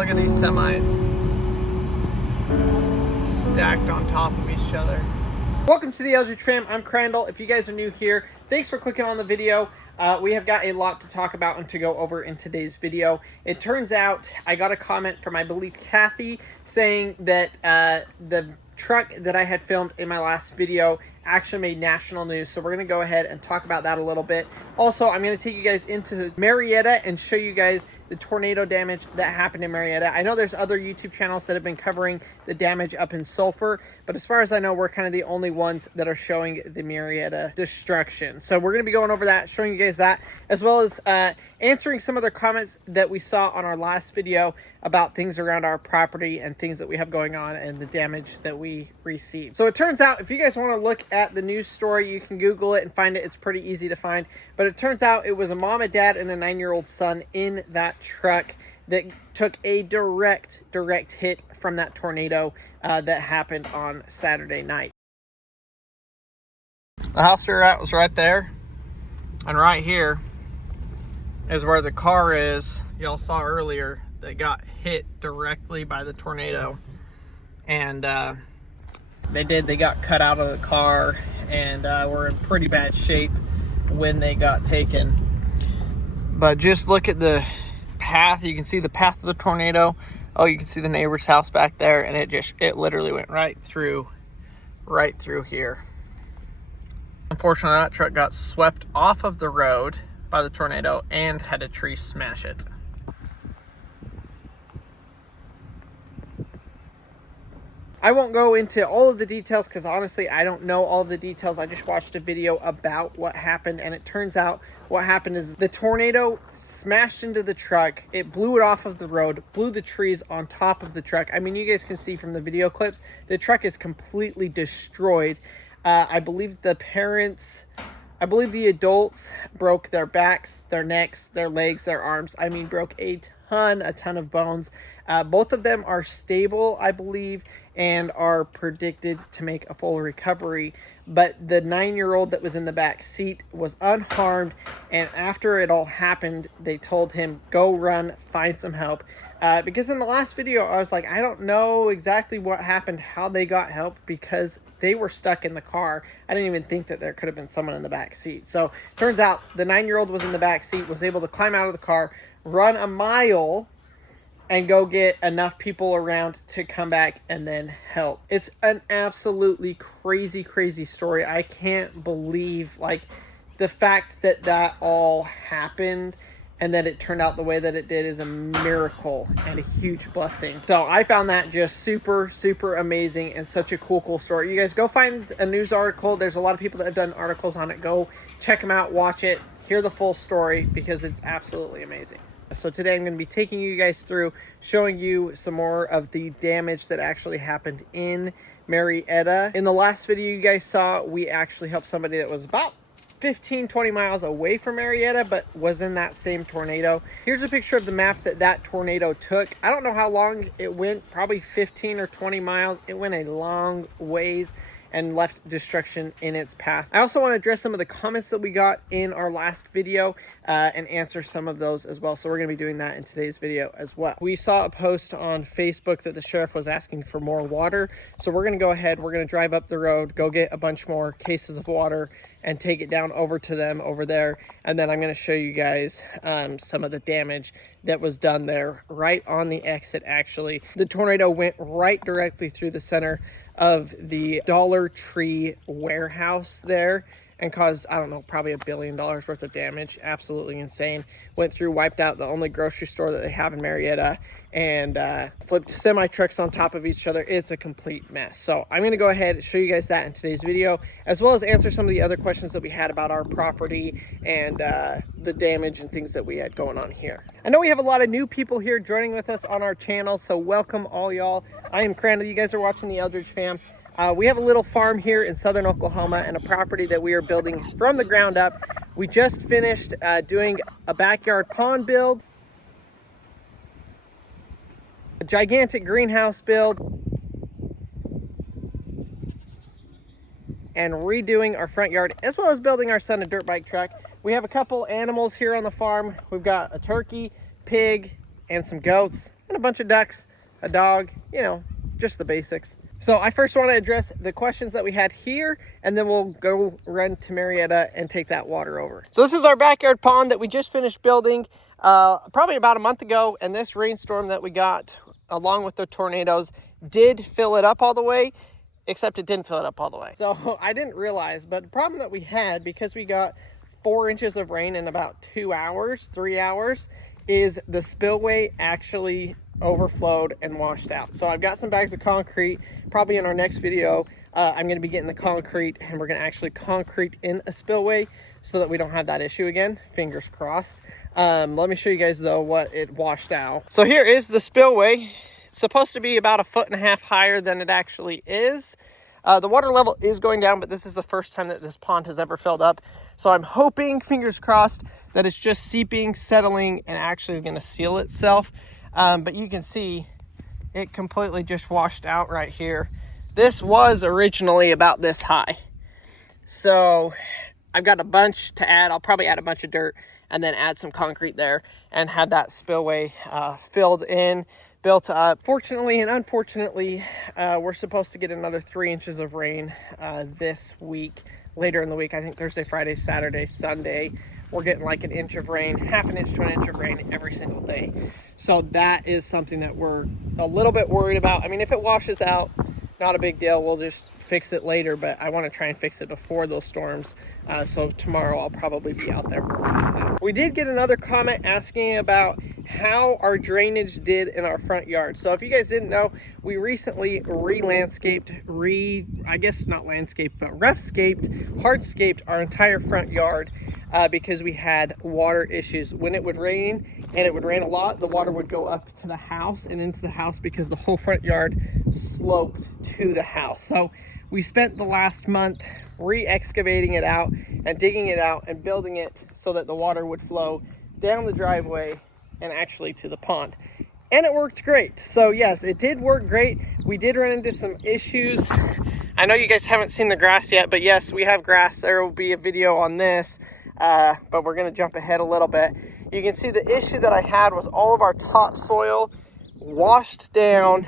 Look at these semis stacked on top of each other. Welcome to the Eldredge Fam. I'm Crandall. If you guys are new here, thanks for clicking on the video. We have got a lot to talk about and to go over in today's video. It turns out I got a comment from, I believe, Kathy, saying that the truck that I had filmed in my last video actually made national news. So we're going to go ahead and talk about that a little bit. Also, I'm going to take you guys into Marietta and show you guys the tornado damage that happened in Marietta. I know there's other YouTube channels that have been covering the damage up in Sulphur, but as far as I know, we're kind of the only ones that are showing the Marietta destruction. So we're going to be going over that, showing you guys that, as well as answering some of the comments that we saw on our last video about things around our property and things that we have going on and the damage that we received. So it turns out, if you guys want to look at the news story, you can Google it and find it. It's pretty easy to find. But it turns out it was a mom, a dad, and a 9-year-old son in that truck that took a direct hit from that tornado that happened on Saturday night. The house we were at was right there, and right here is where the car is. Y'all saw earlier that got hit directly by the tornado, and they got cut out of the car and were in pretty bad shape when they got taken. But just look at the path. You can see the path of the tornado. Oh, you can see the neighbor's house back there, and it literally went right through here. Unfortunately, that truck got swept off of the road by the tornado and had a tree smash it. I won't go into all of the details because honestly, I don't know all of the details. I just watched a video about what happened, and it turns out what happened is the tornado smashed into the truck. It blew it off of the road, blew the trees on top of the truck. I mean, you guys can see from the video clips, the truck is completely destroyed. I believe the adults broke their backs, their necks, their legs, their arms. I mean, broke a ton of bones. Both of them are stable, I believe, and are predicted to make a full recovery. But the 9-year-old that was in the back seat was unharmed, and after it all happened, they told him, go run, find some help. Because in the last video, I was like, I don't know exactly what happened, how they got help, because they were stuck in the car. I didn't even think that there could have been someone in the back seat. So turns out the 9-year-old was in the back seat, was able to climb out of the car, run a mile, and go get enough people around to come back and then help. It's an absolutely crazy story. I can't believe, like, the fact that that all happened and that it turned out the way that it did is a miracle and a huge blessing. So I found that just super amazing and such a cool story. You guys go find a news article. There's a lot of people that have done articles on it. Go check them out, watch it, hear the full story, because it's absolutely amazing. So today I'm going to be taking you guys through, showing you some more of the damage that actually happened in Marietta. In the last video you guys saw, we actually helped somebody that was about 15-20 miles away from Marietta, but was in that same tornado. Here's a picture of the map that tornado took. I don't know how long it went, probably 15 or 20 miles. It went a long ways and left destruction in its path. I also want to address some of the comments that we got in our last video and answer some of those as well. So we're going to be doing that in today's video as well. We saw a post on Facebook that the sheriff was asking for more water. So we're going to go ahead, we're going to drive up the road, go get a bunch more cases of water and take it down over to them over there. And then I'm going to show you guys some of the damage that was done there right on the exit. Actually, the tornado went right directly through the center of the Dollar Tree warehouse there and caused, I don't know, probably $1 billion worth of damage. Absolutely insane. Went through, wiped out the only grocery store that they have in Marietta, and flipped semi trucks on top of each other. It's a complete mess. So I'm going to go ahead and show you guys that in today's video, as well as answer some of the other questions that we had about our property and the damage and things that we had going on here. I know we have a lot of new people here joining with us on our channel, so welcome all y'all. I am Crandall. You guys are watching the Eldredge Fam. We have a little farm here in southern Oklahoma and a property that we are building from the ground up. We just finished doing a backyard pond build, a gigantic greenhouse build, and redoing our front yard, as well as building our son a dirt bike track. We have a couple animals here on the farm. We've got a turkey, pig, and some goats. and a bunch of ducks, a dog, you know, just the basics. So I first want to address the questions that we had here, and then we'll go run to Marietta and take that water over. So this is our backyard pond that we just finished building probably about a month ago, and this rainstorm that we got along with the tornadoes did fill it up all the way, except it didn't fill it up all the way. So I didn't realize, but the problem that we had, because we got 4 inches of rain in about 2 hours, 3 hours, is the spillway actually overflowed and washed out. So I've got some bags of concrete. Probably in our next video, I'm going to be getting the concrete, and we're going to actually concrete in a spillway so that we don't have that issue again. Fingers crossed. Let me show you guys though what it washed out. So here is the spillway. It's supposed to be about 1.5 feet higher than it actually is. The water level is going down, but this is the first time that this pond has ever filled up. So I'm hoping, fingers crossed, that it's just seeping, settling, and actually is going to seal itself. But you can see it completely just washed out right here. This was originally about this high. So I've got a bunch to add. I'll probably add a bunch of dirt and then add some concrete there and have that spillway filled in, built up. Fortunately and unfortunately, we're supposed to get another 3 inches of rain this week, later in the week. I think Thursday, Friday, Saturday, Sunday. We're getting like an inch of rain, 1/2 inch to 1 inch of rain every single day. So that is something that we're a little bit worried about. I mean, if it washes out, not a big deal. We'll just fix it later, but I want to try and fix it before those storms. So tomorrow I'll probably be out there working on that. We did get another comment asking about how our drainage did in our front yard. So if you guys didn't know, we recently re-landscaped, I guess not landscaped, but rough-scaped, hardscaped our entire front yard because we had water issues. When it would rain, and it would rain a lot, the water would go up to the house and into the house because the whole front yard sloped to the house. So we spent the last month re-excavating it out and digging it out and building it so that the water would flow down the driveway and actually to the pond. And it worked great. So yes, it did work great. We did run into some issues. I know you guys haven't seen the grass yet, but yes, we have grass. There will be a video on this, but we're gonna jump ahead a little bit. You can see the issue that I had was all of our topsoil washed down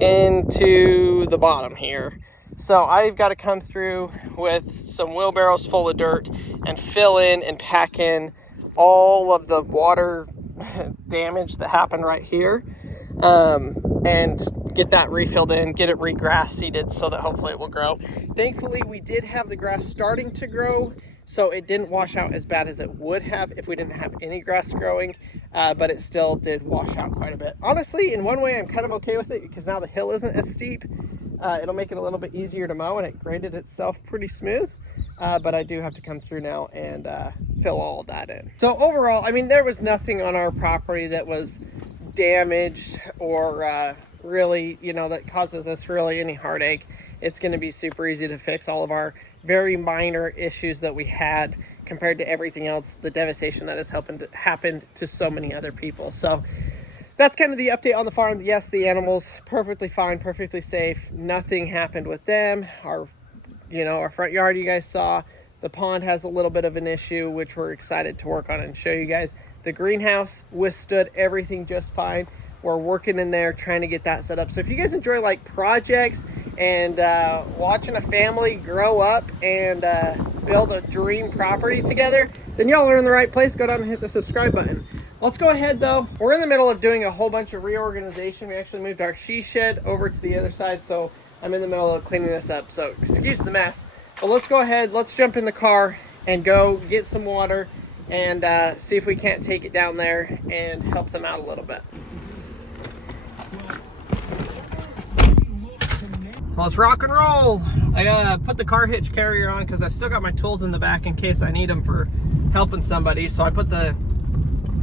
into the bottom here. So I've got to come through with some wheelbarrows full of dirt and fill in and pack in all of the water damage that happened right here, and get that refilled in, get it re-grass seeded so that hopefully it will grow. Thankfully, we did have the grass starting to grow, so it didn't wash out as bad as it would have if we didn't have any grass growing, but it still did wash out quite a bit. Honestly, in one way, I'm kind of okay with it because now the hill isn't as steep. It'll make it a little bit easier to mow, and it graded itself pretty smooth, but I do have to come through now and fill all of that in. So overall, I mean, there was nothing on our property that was damaged or really, you know, that causes us really any heartache. It's going to be super easy to fix all of our very minor issues that we had compared to everything else, the devastation that has happened to so many other people. So that's kind of the update on the farm. Yes, the animals perfectly fine, perfectly safe. Nothing happened with them. Our front yard you guys saw. The pond has a little bit of an issue, which we're excited to work on and show you guys. The greenhouse withstood everything just fine. We're working in there trying to get that set up. So if you guys enjoy like projects and watching a family grow up and build a dream property together, then y'all are in the right place. Go down and hit the subscribe button. Let's go ahead though. We're in the middle of doing a whole bunch of reorganization. We actually moved our she shed over to the other side, so I'm in the middle of cleaning this up. So excuse the mess, but let's go ahead. Let's jump in the car and go get some water and see if we can't take it down there and help them out a little bit. Let's rock and roll. I put the car hitch carrier on because I've still got my tools in the back in case I need them for helping somebody. So I put the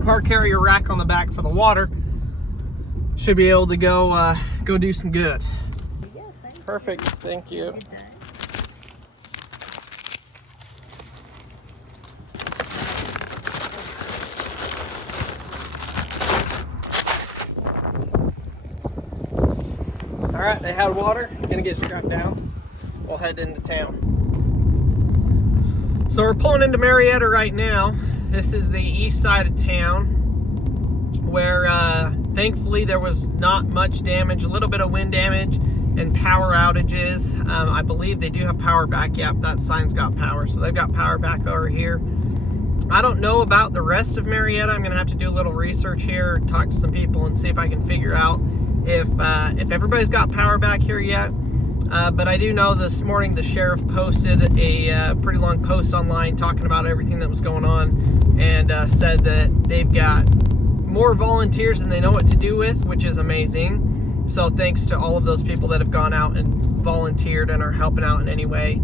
car carrier rack on the back for the water. Should be able to go do some good. Yeah, thank Perfect, thank you. you. All right, they had water. Gonna get strapped down. We'll head into town. So we're pulling into Marietta right now. This is the east side of town. where thankfully there was not much damage, a little bit of wind damage and power outages. I believe they do have power back. Yep, that sign's got power, so they've got power back over here. I don't know about the rest of Marietta. I'm gonna have to do a little research here, talk to some people and see if I can figure out if everybody's got power back here yet. But I do know this morning the sheriff posted a pretty long post online talking about everything that was going on, and said that they've got more volunteers than they know what to do with, which is amazing. So thanks to all of those people that have gone out and volunteered and are helping out in any way.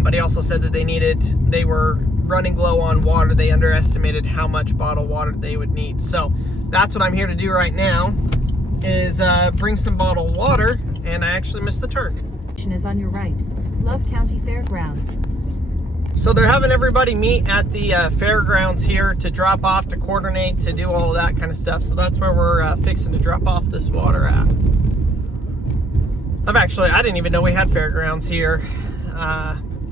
But he also said that they were running low on water. They underestimated how much bottled water they would need. So that's what I'm here to do right now, is bring some bottled water, and I actually missed the turn. Is on your right. Love County Fairgrounds. So they're having everybody meet at the fairgrounds here to drop off, to coordinate, to do all that kind of stuff. So that's where we're fixing to drop off this water at. I didn't even know we had fairgrounds here.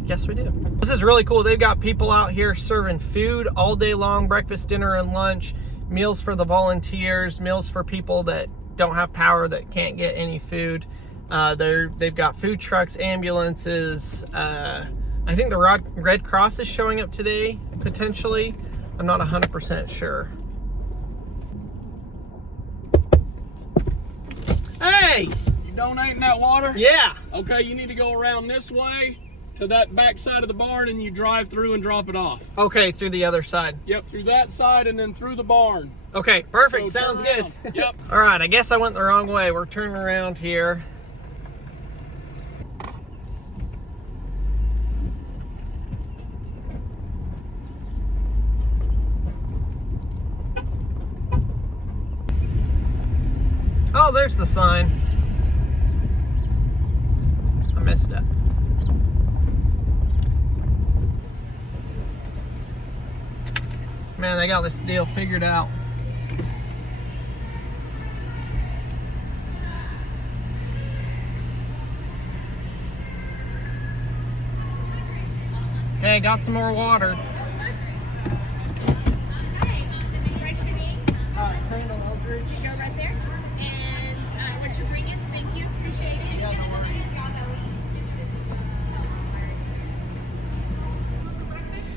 Guess we do. This is really cool. They've got people out here serving food all day long, breakfast, dinner, and lunch, meals for the volunteers, meals for people that don't have power, that can't get any food. They've got food trucks, ambulances. I think the Red Cross is showing up today, potentially. I'm not 100% sure. Hey! You donating that water? Yeah. Okay, you need to go around this way to that back side of the barn, and you drive through and drop it off. Okay, through the other side. Yep, through that side and then through the barn. Okay, perfect. So sounds good. Yep. All right, I guess I went the wrong way. We're turning around here. Oh, there's the sign. I missed it. Man, they got this deal figured out. Okay, got some more water. Crandall Eldredge. Go right there. And what you bring in, thank you, appreciate it. Yeah, no worries.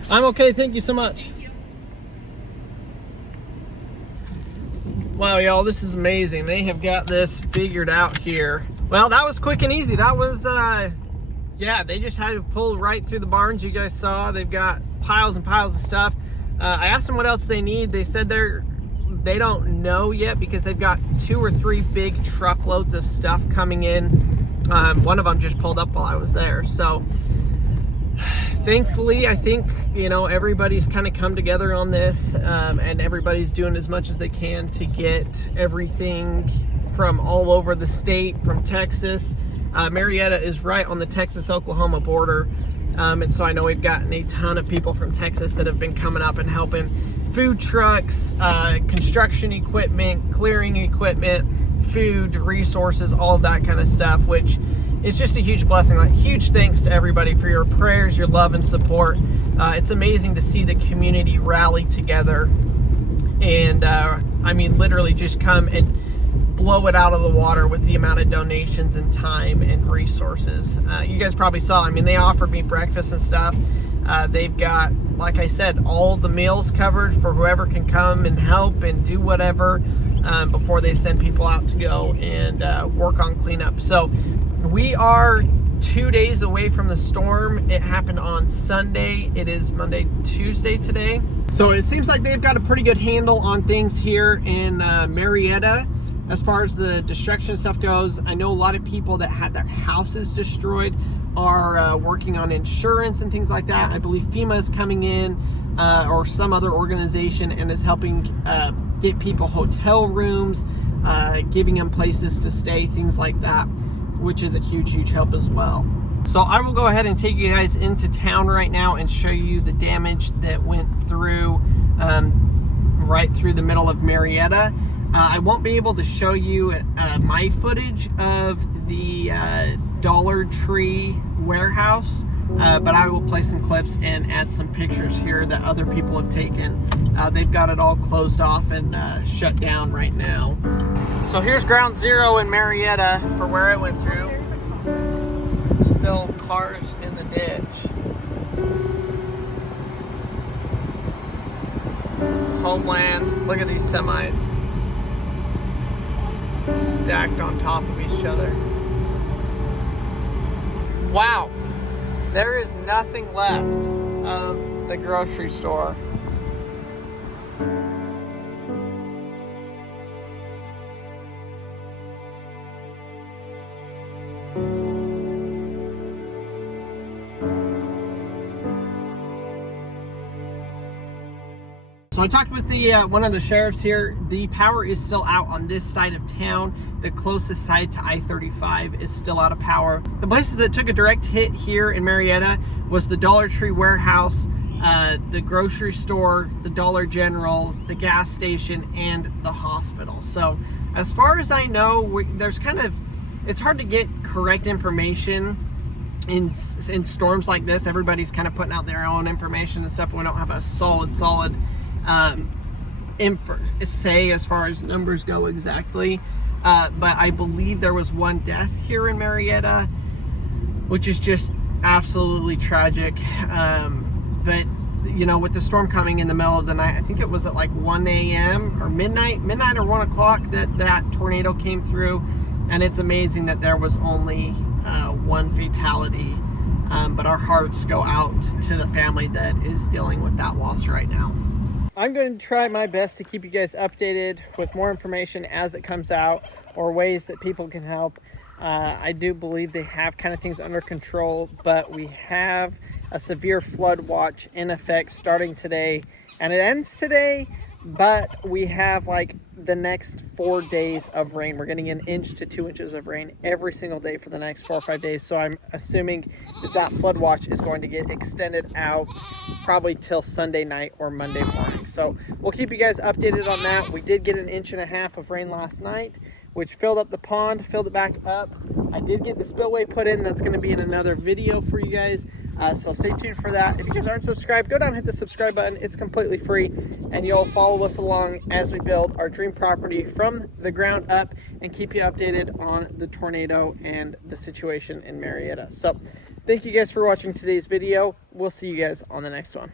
I'm okay, thank you so much. Thank you. Wow, y'all, this is amazing. They have got this figured out here. Well, that was quick and easy. That was, yeah, they just had to pull right through the barns. You guys saw they've got piles and piles of stuff. I asked them what else they need. They said they don't know yet because they've got 2 or 3 big truckloads of stuff coming in. One of them just pulled up while I was there. So thankfully, I think, you know, everybody's kind of come together on this, and everybody's doing as much as they can to get everything from all over the state, from Texas. Marietta is right on the Texas-Oklahoma border. And so I know we've gotten a ton of people from Texas that have been coming up and helping. Food trucks, construction equipment, clearing equipment, food, resources, all of that kind of stuff, which is just a huge blessing. Like, huge thanks to everybody for your prayers, your love and support. It's amazing to see the community rally together and I mean, literally just come and blow it out of the water with the amount of donations and time and resources. You guys probably saw, I mean, they offered me breakfast and stuff. They've got, like I said, all the meals covered for whoever can come and help and do whatever before they send people out to go and work on cleanup. So we are 2 days away from the storm. It happened on Sunday. It is Monday, Tuesday today. So it seems like they've got a pretty good handle on things here in Marietta. As far as the destruction stuff goes, I know a lot of people that had their houses destroyed are working on insurance and things like that. I believe FEMA is coming in, or some other organization, and is helping get people hotel rooms, giving them places to stay, things like that, which is a huge, huge help as well. So I will go ahead and take you guys into town right now and show you the damage that went through, right through the middle of Marietta. I won't be able to show you my footage of the Dollar Tree warehouse, but I will play some clips and add some pictures here that other people have taken they've got it all closed off and shut down right now. So here's ground zero in Marietta for where it went through. Still cars in the ditch. Homeland, look at these semis stacked on top of each other. Wow, there is nothing left of the grocery store. So I talked with the one of the sheriffs here. The power is still out on this side of town. The closest side to I-35 is still out of power. The places that took a direct hit here in Marietta was the Dollar Tree warehouse, the grocery store, the Dollar General, the gas station, and the hospital. So as far as I know, there's it's hard to get correct information in storms like this. Everybody's kind of putting out their own information and stuff, and we don't have a solid say as far as numbers go exactly, but I believe there was one death here in Marietta, which is just absolutely tragic. But you know, with the storm coming in the middle of the night, I think it was at like 1 a.m. or midnight or 1 o'clock that tornado came through, and it's amazing that there was only one fatality. But our hearts go out to the family that is dealing with that loss right now. I'm going to try my best to keep you guys updated with more information as it comes out, or ways that people can help. I do believe they have kind of things under control, but we have a severe flood watch in effect starting today, and it ends today, but we have like the next 4 days of rain. We're getting 1 inch to 2 inches of rain every single day for the next 4 or 5 days. So I'm assuming that flood watch is going to get extended out probably till Sunday night or Monday morning. So we'll keep you guys updated on that. We did get 1.5 inches of rain last night, which filled up the pond, filled it back up. I did get the spillway put in. That's going to be in another video for you guys. So stay tuned for that. If you guys aren't subscribed, go down and hit the subscribe button. It's completely free, and you'll follow us along as we build our dream property from the ground up and keep you updated on the tornado and the situation in Marietta. So thank you guys for watching today's video. We'll see you guys on the next one.